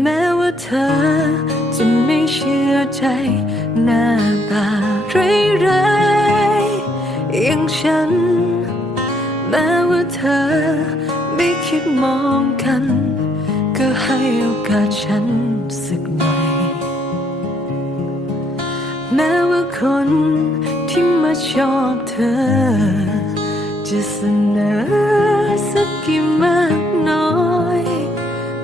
แม้ว่าเธอจะไม่เชื่อใจ หน้าตาร้ายๆอย่างฉัน แม้ว่าเธอไม่คิดมองกัน ก็ให้โอกาสฉันสักหน่อย แม้ว่าคนที่มาชอบเธอ จะเสนอสักกี่มาก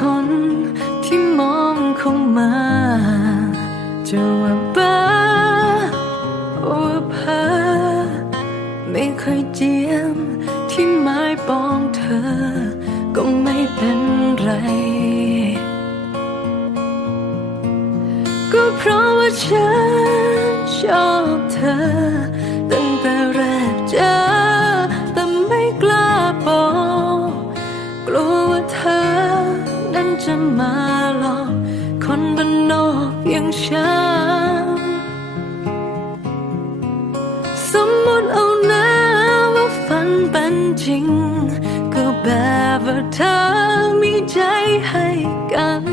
คนที่มองคงมาจะว่าบ้าว่าเพ้อไม่เคยเจียมที่ไม้ปองเธอ ก็ไม่เป็นไร ก็เพราะว่าฉันชอบเธอ จะมาหลอกคนบ้านนอกอย่างฉัน สมมติเอานะว่าฝันเป็นจริง ก็แบบว่าเธอมีใจให้กัน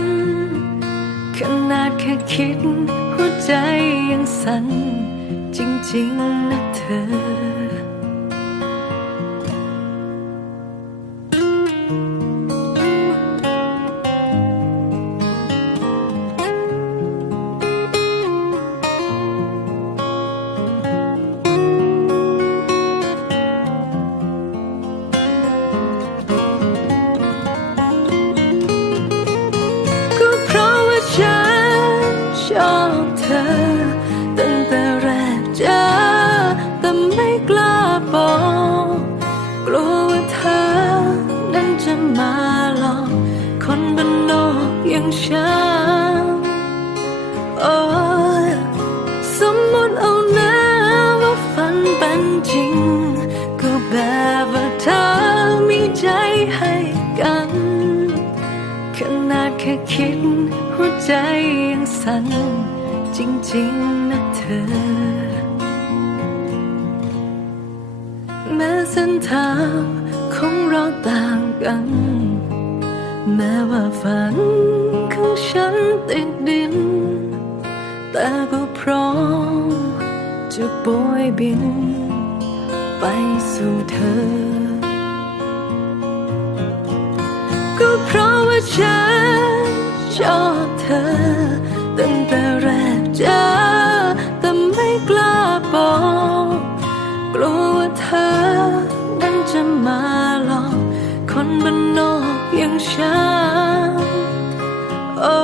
ขนาดแค่คิดหัวใจยังสั่นจริงๆนะเธอ เธอ ตั้งแต่แรกเจอแต่ไม่กล้าบอกกลัวว่าเธอ นั้นจะมาหลอกคนบ้านนอกอย่างฉันโอ้สมมติเอาหนะว่าฝันเป็นจริง ก็แบบว่าเธอมีใจให้กันขนาดแค่คิดหัวใจยังสั่น จริงๆนะเธอ แม้เส้นทางของเราต่างกัน แม้ว่าฝันของฉันติดดิน แต่ก็พร้อมจะโบยบิน ไปสู่เธอ ก็เพราะว่าฉัน มาหลอกคนบ้านนอกอย่างฉันโอ้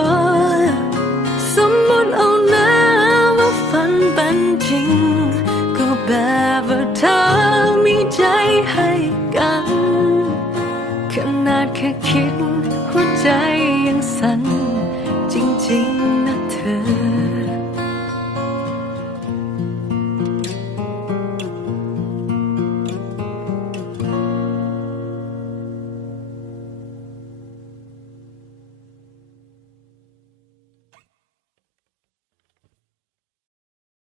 สมมติเอาหน้าว่าฝันเป็นจริง ก็แบบว่าเธอมีใจให้กัน ขนาดแค่คิดหัวใจยังสั่นจริงๆนะเธอ